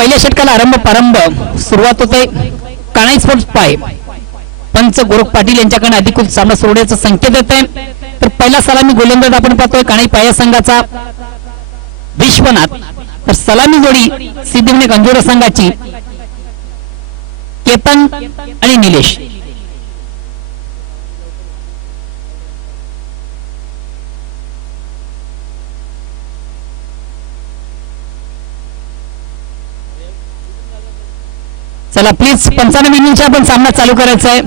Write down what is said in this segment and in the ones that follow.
पहिल्या षटकाला प्रारंभ सुरुवात होते. काणाई स्पोर्ट्स पाय पंच गोरख पाटील यांच्याकडे अधिकृत सामना सोडण्याचा संकेत येत आहे. तर पहिला सलामी गोलंदाज आपण पाहतोय काणाई पाया संघाचा विश्वनाथ. तर सलामी जोडी सिद्धिविनायक गंजोरा संघाची केतन आणि निलेश. चला प्लीज 95 इनिंगचा आपण सामना चालू करायचा आहे.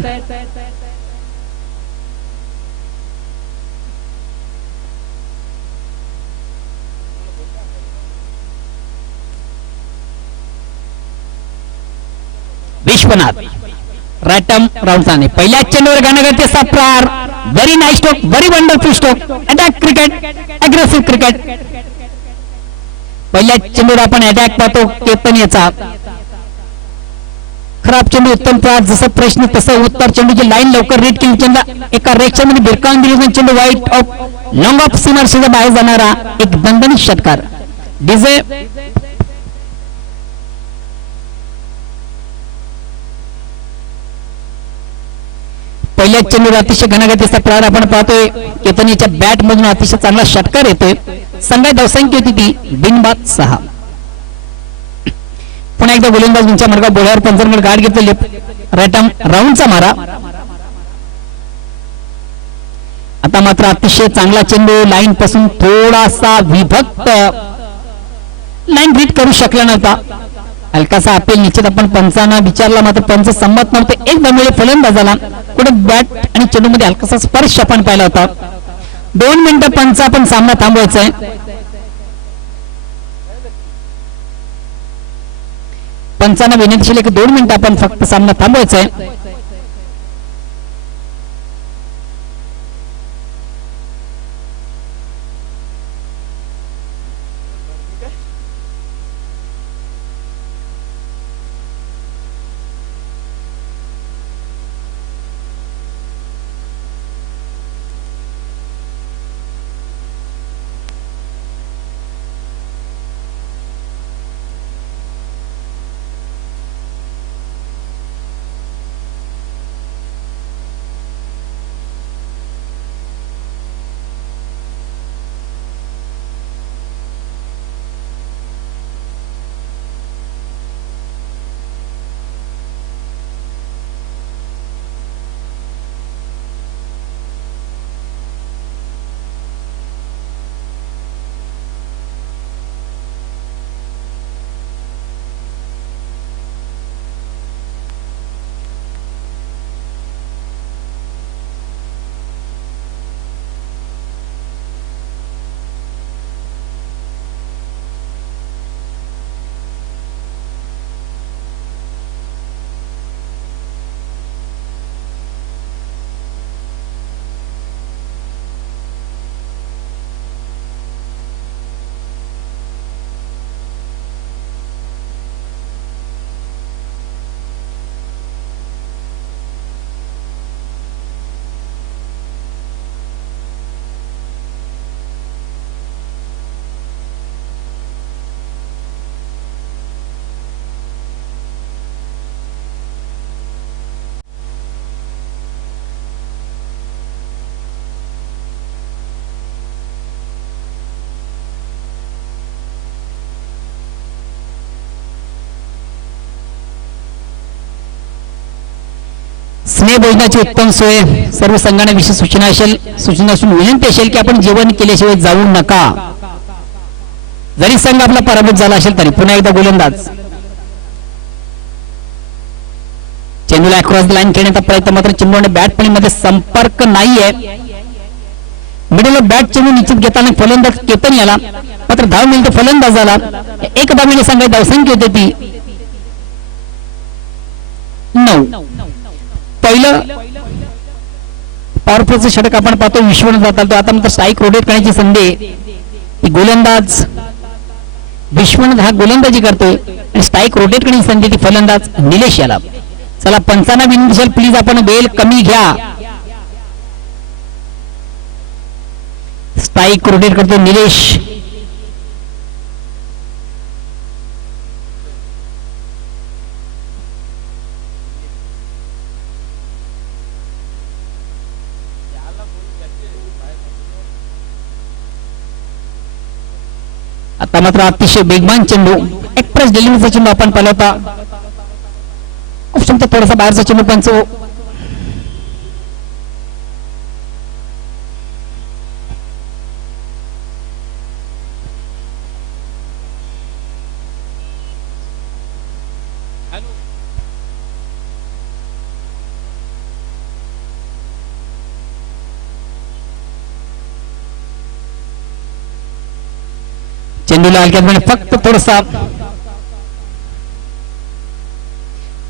विश्वनाथ रायटम राऊंड पहिल्या चेंडूवर गाणं प्रहार. Very nice stroke, very wonderful stroke. Attack cricket, aggressive cricket. पहिल्या चेंडूवर आपण अटॅक पाहतो केतन याचा. खराब चेंडू उत्तम प्रहार. जसं प्रश्न तसं उत्तर. चेंडूची लाईन लवकर रीड केली. चेंडू एका रेषेमध्ये भिरकावून दिली. चेंडू वाईट ऑफ लॉंग ऑफ सीमारेषेच्या बाहेर जाणारा एक दणदणीत षटकार. डीजे पहिल्या चेंडूवर अतिशय घनगतीचा प्रहार आपण पाहतोय. केतनीच्या बॅट मधून अतिशय चांगला षटकार येतोय. संघात धावसंख्या होती ती बिनबाद 6. पुन्हा एकदा गोलंदाज उंच्या मार्गा बोळ्यावर पंचरगड गाठ घेतले. रायटम राऊंडचा मारा. आता मात्र अतिशय चांगला चेंडू लाईन पासून थोडासा विभक्त. लाईन रीड करू शकला नव्हता. हलकासा अपील निश्चित आपण पंचांना विचारला मात्र पंच संमत नव्हते. एक दमवेळी फलंदाजाला कुठे बॅट आणि चेंडू मध्ये हलकासा स्पर्श आपण पाहिला होता. 2 मिनिटं पंच आपण सामना थांबवायचा आहे. पंचांना विनंती की 2 मिनिटं आपण फक्त सामना थांबवायचा आहे. स्नेह भोजनाची उत्तम सोय. सर्व संघांना विशेष सूचना असून विनंती असेल की आपण जेवण केल्याशिवाय जाऊ नका. जरी संघ आपला पराभूत झाला असेल तरी. पुन्हा एकदा गोलंदाज चेंडूला अक्रॉस द लाईन खेळण्याचा प्रयत्न मात्र चेंडूने बॅट मध्ये संपर्क नाहीये. मिडल ऑफ बॅट चेंडू निश्चित घेताना फलंदाज केतन याला मात्र धाव मिळते फलंदाजाला. एक धावेने संघाची धावसंख्या होते ती 9. पहिलं पॉवरफुलचं षटक आपण पाहतो विश्वनाथ जातो. आता मात्र स्ट्राईक रोटेट करण्याची संधी. गोलंदाज विश्वनाथ हा गोलंदाजी करतोय आणि स्ट्राईक रोटेट करण्याची संधी ती फलंदाज निलेश याला. चला पंचांना विनंती प्लीज आपण वेळ कमी घ्या. स्ट्राईक रोटेट करतो निलेश. आता मात्र अतिशय वेगवान चेंडू एक्सप्रेस डिलिव्हरीचा चेंडू आपण पाहिला होता. ऑप्शन थोडासा बाहेरचा चेंडू पंच. चेंडूला हलक्यात फक्त थोडासा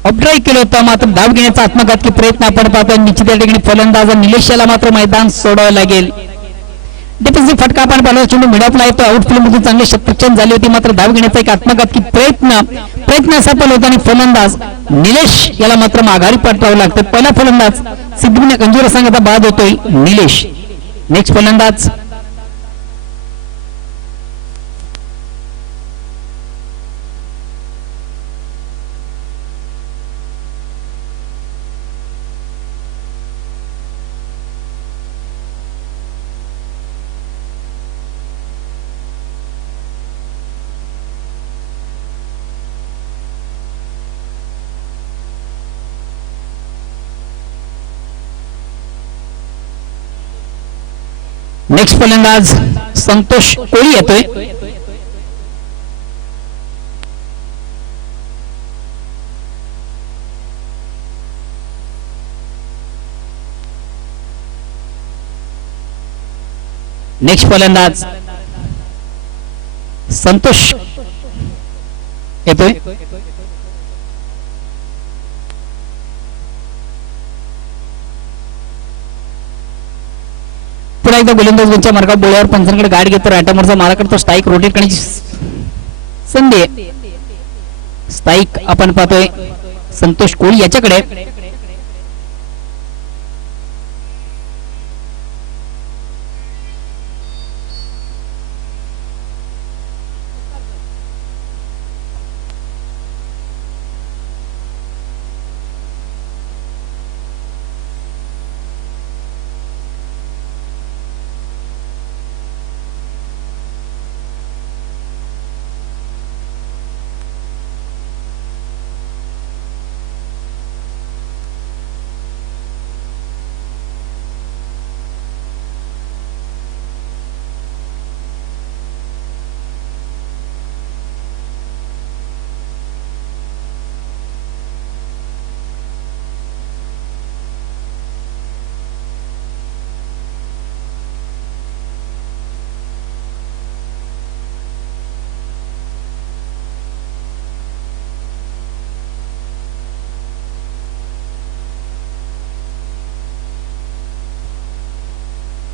अपड्राईव्ह केलं होतं. मात्र धाव घेण्याचा आत्मघातकी प्रयत्न आपण पाहतोय. निश्चित या ठिकाणी फलंदाज निलेश याला मात्र मैदान सोडावं लागेल. डिफेन्सिव्ह फटका आपण पाहिला. चेंडू मिडऑफला येतो. आउटफील्ड मधून चांगली शतरक्षण झाली होती. मात्र धाव घेण्याचा एक आत्मघातकी प्रयत्न सफल होता आणि फलंदाज निलेश याला मात्र माघारी पाठवावं लागतं. पहिला फलंदाज सिद्धिविनायक अंजुरा संघाचा बाद होतोय निलेश. नेक्स्ट फलंदाज संतोष कोळी येतोय. नेक्स्ट फलंदाज संतोष येतोय. पुन्हा एकदा गोलंदाज गुंच्या मार्गावर बोळ्यावर पंचांकडे गाठ घेतो. रायटामोरचा मारा करतो. स्ट्राईक रोटेट करण्याची संधी. स्ट्राईक आपण पाहतोय संतोष कोळी याच्याकडे.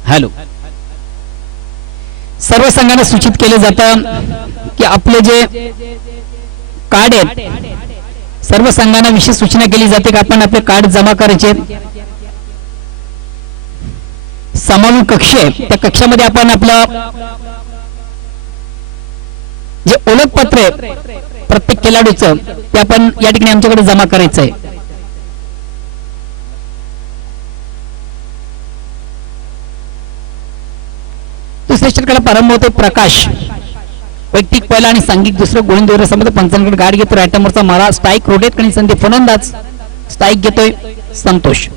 हॅलो. सर्व संघांना सूचित केले जातं की आपले जे कार्ड आहेत सर्व संघांना विशेष सूचना केली जाते की आपण आपले कार्ड जमा करायचे. समावेश कक्ष आहे त्या कक्षामध्ये आपण आपलं जे ओळखपत्र आहे प्रत्येक खेळाडूचं ते आपण या ठिकाणी आमच्याकडे जमा करायचं आहे. दुसऱ्या षटकाला प्रारंभ होतो. प्रकाश वैयक्तिक पहिला आणि सांघिक दुसरं गोलंदाज समोर पंचांकडे गाठ घेतो. रायटामोरचा मारा स्ट्राईक रोटेट करण्याची संधी. फलंदाज स्ट्राईक घेतोय संतोष.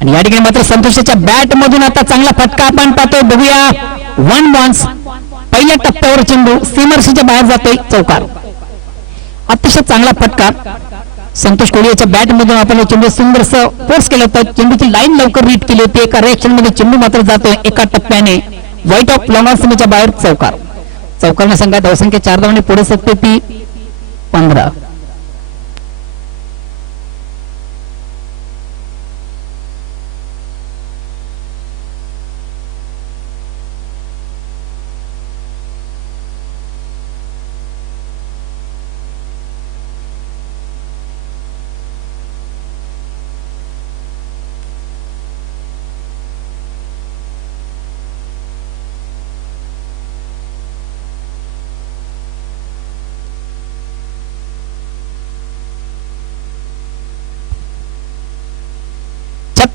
आणि या ठिकाणी मात्र संतोषाच्या बॅट मधून आता चांगला फटका आपण पाहतोय. बघूया. 1 बॉन्स पहिल्या टप्प्यावर चेंडू सीमारेषेच्या बाहेर जातोय. चौकार. अतिशय चांगला फटका संतोष कोळी याच्या बॅट मधून आपण चेंडू सुंदर फोर्स केलं होतं. चेंडूची लाईन लवकर रीड केली होती. एका रिएक्शन मध्ये चेंडू मात्र जातोय एका टप्प्याने व्हाईट ऑफ लॉंग ऑन सीमेच्या बाहेर. चौकार. चौकारने संघात धावसंख्या 4 धावांनी पुढे सरते ती 15.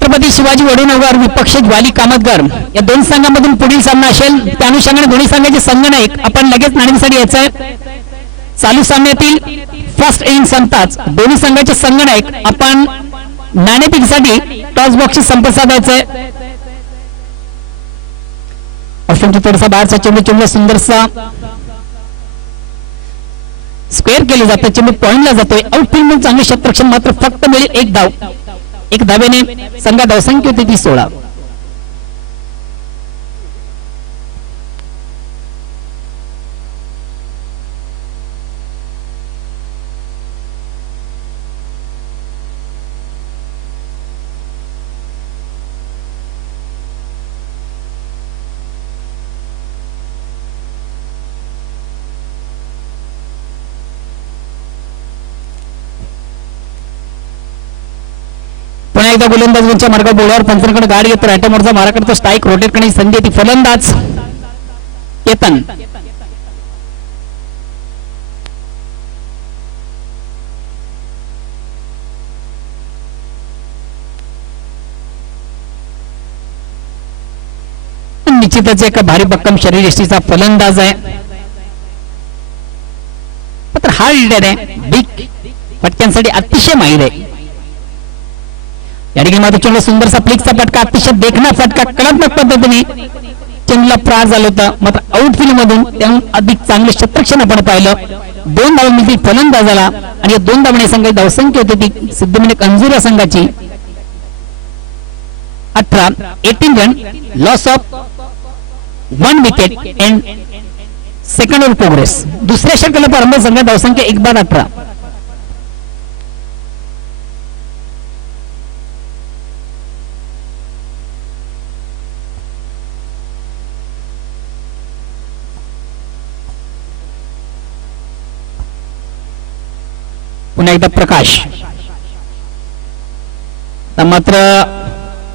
छत्रपती शिवाजी वडूनगर विपक्ष ज्वाली कामतगर या दोन संघांमधून पुढील सामना असेल. त्या अनुषंगाने दोन्ही संघाचे संघनायक आपण लगेच नाणेसाठी यायचं आहे. चालू सामन्यातील फर्स्ट इनिंग संपताच दोन्ही संघाचे संघनायक आपण नाणेफेकीसाठी टॉस बॉक्सशी संपर्क साधायचा आहे. ऑप्शन थोडासा बाहेरचा चेंडू सुंदरसा स्क्वेअर केले जाते. चेंडू पॉइंटला जातोय. आउटफील्ड म्हणून चांगले क्षेत्ररक्षण मात्र फक्त मिळेल एक धाव. एक धावेने संघा धावसंख्या होती ती 16. पुन्हा एकदा गोलंदाजांच्या मार्गावर बोलावर पंचांकडे गाडी येतो. रायटमोरचा मारा करतो. स्ट्राईक रोटेट करण्याची संधी येते. फलंदाज केतन निश्चितच एक भारी भक्कम शरीर यष्टीचा फलंदाज आहे. मात्र हा लीडर आहे. बिग फटक्यांसाठी अतिशय माहिर आहे. या ठिकाणी मात्र चेंडू सुंदरसा फ्लिकचा फटका अतिशय देखणा फटका कलात्मक पद्धतीने चेंडूला प्रार झाला होता. मात्र आउटफील्ड मधून त्याहून अधिक चांगले क्षेत्ररक्षण आपण पाहिलं. 2 धावा मिळतील फलंदाजाला आणि या 2 धावांनी संघाची धावसंख्या होती ती सिद्धमणी कंजूर संघाची 18. 18 run loss of 1 wicket and second over progress. दुसऱ्या षटकाला प्रारंभ संघात धावसंख्या 1/18. पुन्हा एकदा प्रकाश मात्र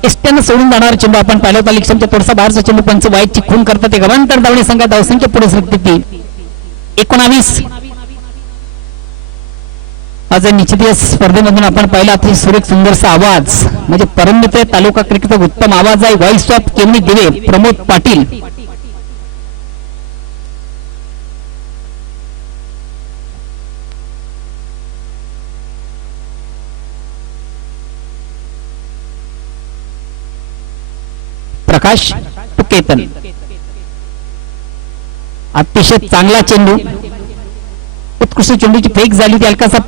एसट्यानं सोडून जाणार चेंडू आपण पाहिलं होता. लिक्सनच्या थोडासा बाहेरचा चेंडू पंच वाईटची खून करतात. ते गवांतर धावणे संघात धावसंख्या पुढे सरकते ती 19. आज निश्चित स्पर्धेमधून आपण पाहिला अतिशय सुरेख सुंदरसा आवाज म्हणजे परममित्र तालुका क्रिकेटचा उत्तम आवाज आहे. व्हॉइस ऑफ केमनी दिवे प्रमोद पाटील. प्रकाश केतन अतिशय चांगला चेंडू उत्कृष्ट चेंडूची फेक झाली. ती हलकासा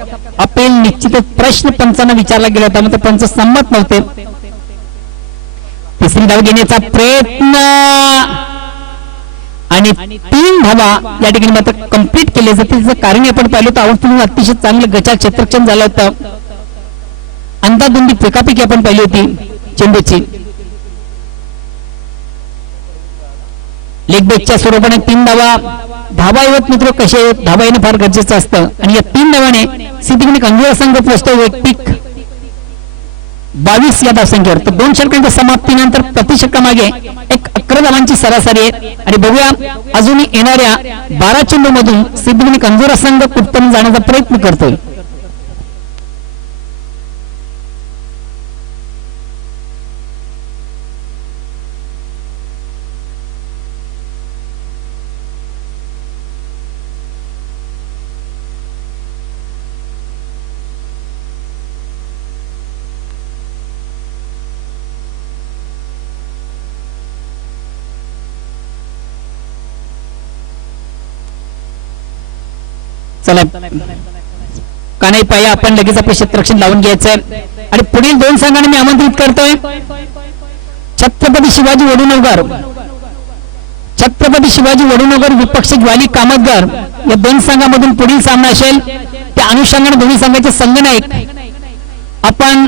अपील निश्चितच प्रश्न पंचांना विचारला गेला होता मात्र पंच संमत नव्हते. तिसरी धाव घेण्याचा प्रयत्न आणि 3 धावा या ठिकाणी मात्र कंप्लीट केले जाते. त्याचं कारण आपण पाहिलं होतं. आउटफील्ड अतिशय चांगलं गचाळ क्षेत्ररक्षण झालं होतं. अंदाधुंदी फेकाफेकी आपण पाहिली होती चेंडूची. लेग ब्रेकच्या स्वरूपाने 3 धावा येत मित्र कसे धावा येणं फार गरजेचं असतं आणि या 3 धावाने सिद्धीकडे कंजूर संघ पोहोचतो वैयक्तिक 22 या धावसंख्येवर. तर 2 षटकांच्या समाप्तीनंतर प्रति षटकामागे एक 11 धावांची सरासरी आहे. आणि बघूया अजूनही येणाऱ्या 12 चेंडू मधून सिद्धीकडे कंजूर संघ कुठपर्यंत जाण्याचा प्रयत्न करतोय. चला कानाई पाया आपण लगेच आपले क्षेत्ररक्षण लावून घ्यायचंय आणि पुढील 2 संघांना मी आमंत्रित करतोय. छत्रपती शिवाजी वडूनगर विपक्ष ज्वाली कामतगर या 2 संघांमधून पुढील सामना असेल. त्या अनुषंगाने दोन्ही संघाचे संघनायक आपण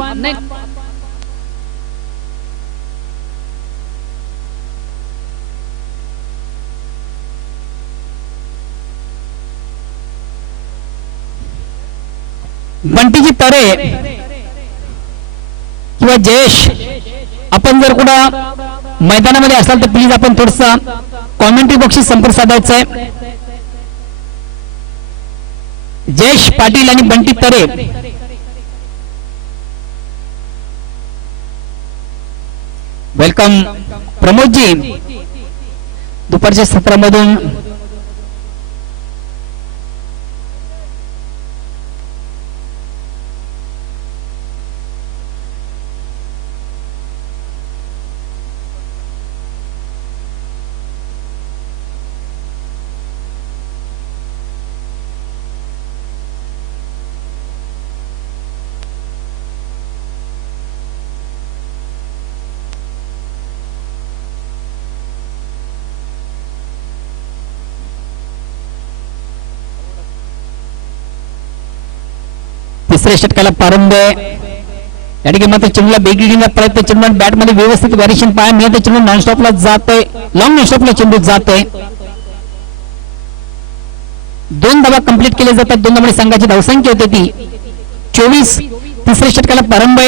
बंटीजी तरे किंवा जयेश आपण जर कुठं मैदानामध्ये असाल तर प्लीज आपण थोडसा कॉमेंट्री बॉक्सशी संपर्क साधायचा आहे. जयेश पाटील आणि बंटी तरे वेलकम प्रमोदजी दुपारच्या सत्रामधून. तिसऱ्या षटकाला प्रारंभ या ठिकाणी मात्र चेंडूला बेगिंगला प्रयत्न चेंडू बॅट मध्ये व्यवस्थित व्हेरिएशन पाहायला मिळते. चेंडू नॉनस्टॉपला जातोय लॉंग नॉनस्टॉपला चेंडू जातोय. 2 धावा कंप्लीट केले जातात. 2 धावांनी संघाची धावसंख्या होते ती 24. तिसऱ्या षटकाला प्रारंभ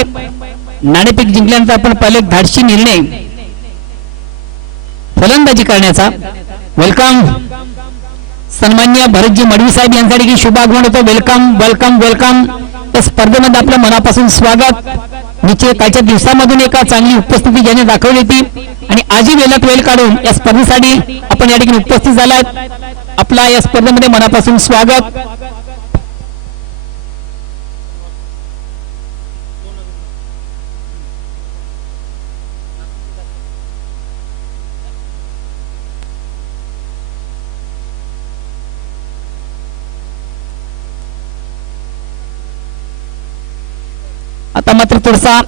नाणेफेक जिंकल्यानंतर आपण पाहिले धाडशी निर्णय फलंदाजी करण्याचा. वेलकम सन्मान्य भरतजी मडवी साहेब यांच्यासाठी शुभ आगमन होतं. Welcome welcome welcome. या स्पर्धेमध्ये आपलं मनापासून स्वागत. निश्चित कालच्या दिवसामधून एका चांगली उपस्थिती ज्याने दाखवली होती आणि आजी वेळात वेळ काढून या स्पर्धेसाठी आपण या ठिकाणी उपस्थित झालात. आपला या स्पर्धेमध्ये मनापासून स्वागत. आता मात्र थोडासा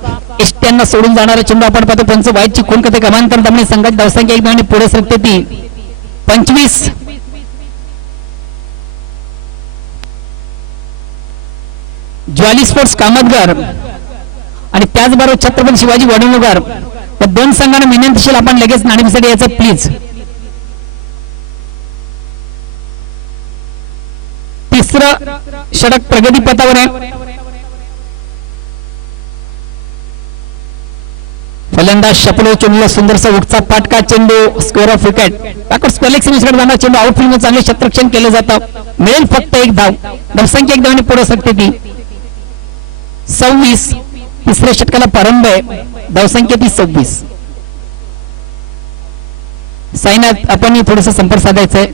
एसट्यांना सोडून जाणारा चेंडू आपण पाहतो. पंच वाईटची खून करते क्रमांतर त्यामुळे संघाची धावसंख्या 1 पुढे सरकते ती 25. ज्वाली स्पोर्ट्स कामतगर आणि त्याचबरोबर छत्रपती शिवाजी वडणूकर या 2 संघांना विनंतीशील आपण लगेच नाणेफेकीसाठी यायचं प्लीज. तिसरं षटक प्रगती पथावर आहे. फलंदाज शपलो चेंडूला सुंदरसा उठचा फाटका चेंडू स्क्वेअर ऑफ विकेट. कलेक्शन जाणार चेंडू आउटफील्ड मध्ये चांगले क्षेत्ररक्षण केलं जातं. मिळेल फक्त 1 धाव. धावसंख्या 1 धावाने पुढे सरकते ती 26. तिसऱ्या षटकाला प्रारंभ आहे. धावसंख्या ती 26. साईनाथ आपण थोडस संपर्क साधायचंय.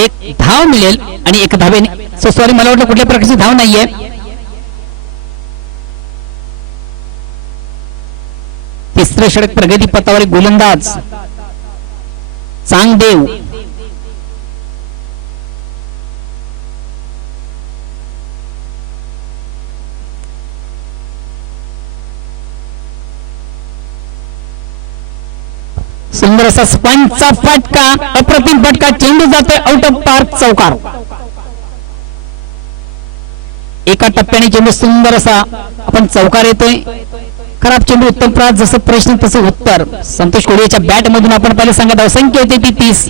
एक धाव मिळेल आणि 1 धावेने सॉरी मला वाटलं कुठल्या प्रकारची धाव नाहीये. तिसरं षटक प्रगती पथावर गोलंदाज चांगदेव सुंदर असा स्पंचचा फटका अप्रतिम फटका चेंडू जातोय आउट ऑफ पार्क चौकार. एका टप्प्याने चेंडू सुंदर असा आपण चौकार येतोय. खराब चेंडू उत्तम प्रात जसं प्रश्न तसं उत्तर. संतोष कोळीच्या बॅट मधून आपण पहिले सांगा धावसंख्या होती ती 30.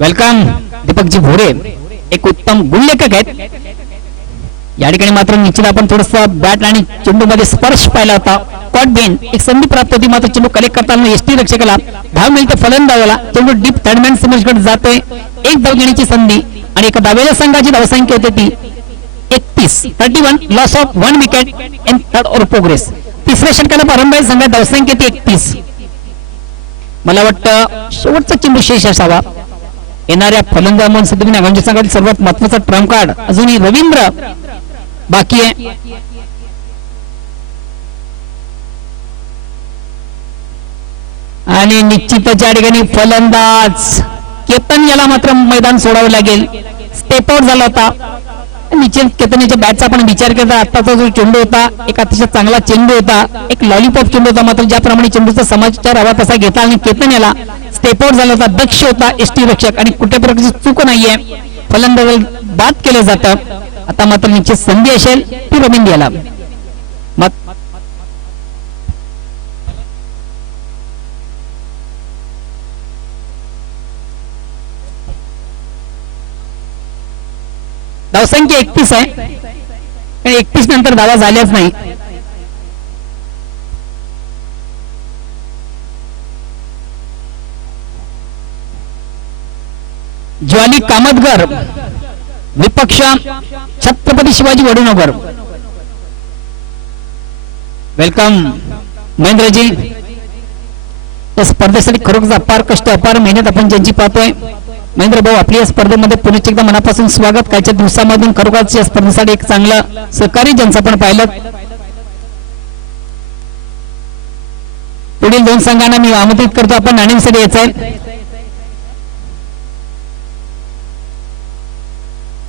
वेलकम दीपकजी भोरे एक उत्तम गुणलेखक आहेत. या ठिकाणी मात्र निश्चित आपण थोडसा बॅट आणि चेंडू मध्ये स्पर्श पाहिला होता. कॉट बेन एक संधी प्राप्त होती मात्र चेंडू कलेक्ट करताना एसटी रक्षकाला धाव मिळते फलंदाजाला. चेंडू डीप थर्डमॅन सिमर्सकडे जातोय. 1 धाव घेण्याची संधी आणि एका धावेच्या संघाची धावसंख्या होते ती 31. 31 loss of 1 wicket in third over progress. तिसऱ्या षटकाला प्रारंभ आहे. संघात धावसंख्या ती 31. मला वाटतं शेवटचा चेंडू शेष असावा. येणाऱ्या फलंदाज म्हणून सिद्धविनायक गावचे संघातील सर्वात महत्वाचा ट्रम्प कार्ड अजूनही रवींद्र बाकी आहे. आणि निश्चितच या ठिकाणी फलंदाज केतन याला मात्र मैदान सोडावं लागेल. स्टेप आउट झाला होता. निश्चित केतनच्या बॅटचा आपण विचार केला आताचा जो चेंडू होता एक अतिशय चांगला चेंडू होता, एक लॉलीपॉप चेंडू होता, मात्र ज्याप्रमाणे चेंडूचा समाचार हवा तसा घेतला आणि केतन याला स्टेप आउट झाला होता. दक्ष होता एसटी रक्षक आणि कुठे प्रकारची चूक नाहीये, फलंदाज बाद केलं जातं. आता मात्र निश्चित संधी असेल ती रवींद्र याला. धावसंख्या 31 आहे, 31 नंतर धावा झाल्याच नाही. ज्वाली कामतगर विपक्ष छत्रपती शिवाजी वडूनगर. वेलकम महेंद्रजी. या स्पर्धेसाठी खरोखर अपार कष्ट अपार मेहनत आपण ज्यांची पाहतोय. महेंद्र भाऊ आपल्या या स्पर्धेमध्ये पुन्हा एकदा मनापासून स्वागत. कालच्या दिवसामधून खरोखरच या स्पर्धेसाठी एक चांगलं सहकारी ज्यांचं आपण पाहिलं. पुढील 2 संघांना मी आमंत्रित करतो, आपण नाणेसाठी यायचंय.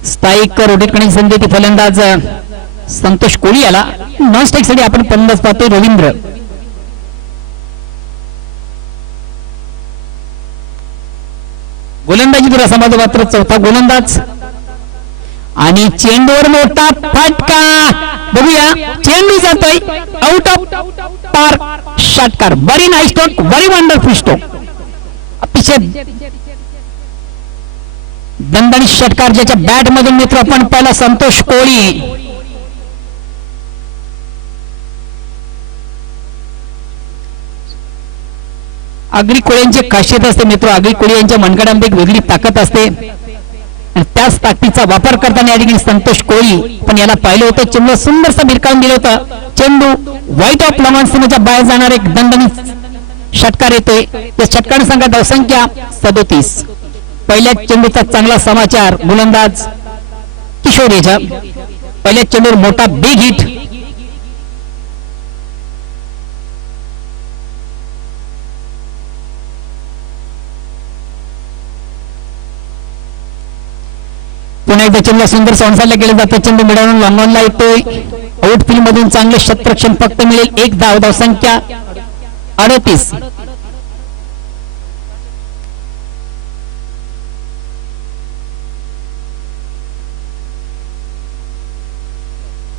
स्ट्राईक रोटेट करण्याची संधी ती फलंदाज संतोष कोळी याला. नॉन स्ट्राईक साठी आपण फलंदाज पाहतोय रवींद्र. गोलंदाजी दुरा समाज मात्र चौथा गोलंदाज आणि चेंडूवर मोठा फटका. बघूया चेंडू जातोय आउट ऑफ पार्क. षटकार. Very nice stroke, very wonderful stroke. अतिशय दणदणीत षटकार ज्याच्या बॅट मधून मित्र आपण पाहिला संतोष कोळी. आगरी कोळ्यांची खासियत असते मित्र, आगरी कोळी यांच्या मनगडामध्ये एक वेगळी ताकद असते आणि त्याच ताकदीचा वापर करताना या ठिकाणी संतोष कोळी पण याला पाहिलं होतं. चेंडू सुंदरसा भिरकावून दिलं होतं. चेंडू व्हाईट ऑफ लॉंग सीमेच्या बाहेर जाणार एक दणदणीत षटकार येतोय. त्या षटकार संघा धावसंख्या 37. पहिल्या चेंडूचा चांगला समाचार गोलंदाज किशोर याच्या. पहिल्या चेंडूवर मोठा बिग हिट. पुन्हा एकदा चेंडूला सुंदर संसारला केलं जातं. चेंडू मिळवून लॉंगॉनला येतोय. आउटफील्ड मधून चांगले क्षेत्ररक्षण फक्त मिळेल. 1 धाव. धावसंख्या 38.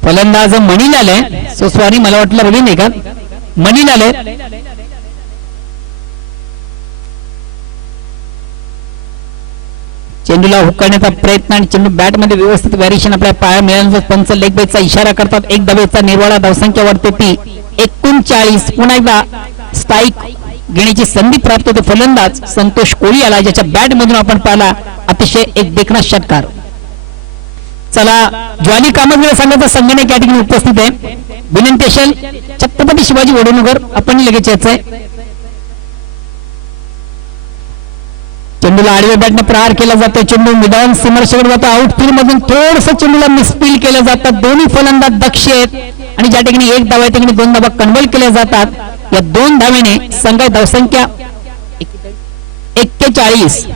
फलंदाज मणीला आलाय. सो सॉरी, मला वाटलं रवी नाही का, मणीला आलाय. चेंडूला हुकण्याचा प्रयत्न आणि चेंडू बॅट मध्ये व्यवस्थित व्हेरिएशन आपल्या पाया मिळाल्यानंतर पंच लेग बाईचा इशारा करतात. 1 धावेचा निर्वाळा. धावसंख्या वाढते ती 39. पुन्हा एकदा स्ट्राईक घेण्याची संधी प्राप्त होते. फलंदाज संतोष कोळी आला ज्याच्या बॅट मधून आपण पाहिला अतिशय एक देखणा षटकार. चला ज्वाली कामतगर संघाचा संगणक या ठिकाणी उपस्थित आहे. विनंती असेल छत्रपती शिवाजी वडूनगर आपण लगेच यायचंय. चेंडूला आडव्या बॅटने प्रहार केला जातो. चेंडू मिडॉन सीमरकडे जातो. आउटफील्ड मधून थोडस चेंडूला मिसफील केलं जातात. दोन्ही फलंदाज दक्ष आहेत आणि ज्या ठिकाणी 1 धाव आहे ठिकाणी 2 धावा कन्व्हर्ट केल्या जातात. या 2 धावेने संघ धावसंख्या 41.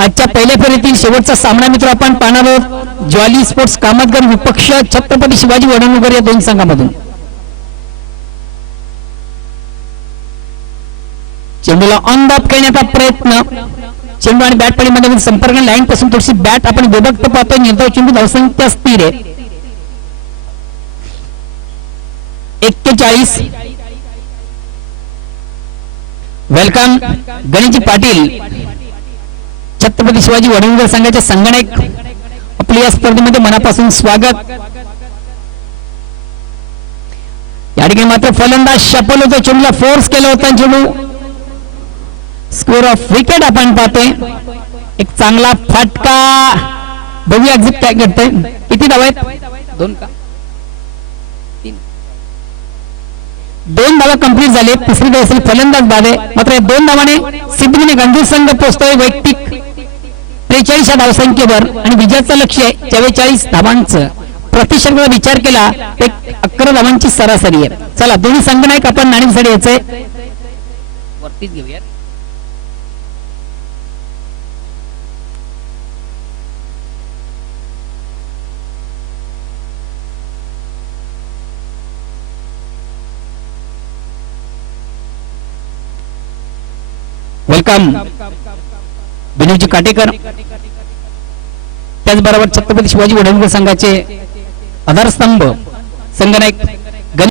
आजच्या पहिल्या फेरीतील शेवटचा सामना मित्र आपण पाहणार आहोत. ज्वाली स्पोर्ट्स कामतगर विपक्ष छत्रपती शिवाजी वडनगर या 2 संघांमधून. चेंडूला ऑन द ऑफ खेळण्याचा प्रयत्न. चेंडू आणि बॅट मध्ये संपर्क लाईन पासून थोडीशी बॅट आपण विभक्त पाहतोय. निर्धाव चेंडू धावसंख्या स्थिर आहे 41. वेलकम गणेशजी पाटील छत्रपती शिवाजी वडनगर संघाचे संगणक आपल्या या स्पर्धेमध्ये मनापासून स्वागत. या ठिकाणी मात्र फलंदाज शपल होतो. चेंडूला फोर्स केला होता. चेंडू स्कोर ऑफ विकेट आपण पाहतोय. एक चांगला फटका. बघूया एक्झिट काय घडतंय. किती धावा आहेत? 2 का 3? 2 धावा कंप्लीट झाले. तिसरी धाव असेल फलंदाज बाद आहे. मात्र 2 धावाने सिद्धीने गंभीर संघ पोहोचतोय वैयक्तिक 43 या धावसंख्येवर आणि विजयाचं लक्ष्य आहे 44 धावांचं. प्रतिशतकाचा विचार केला तर 11 धावांची सरासरी आहे. चला दोन्ही संघ नाही आपण नाणेसाठी यायचंय. वरतीच घेऊया. वेलकम विनोदजी काटेकर. त्याचबरोबर छत्रपती शिवाजी वडवणकर संघाचे आधारस्तंभ संघनायक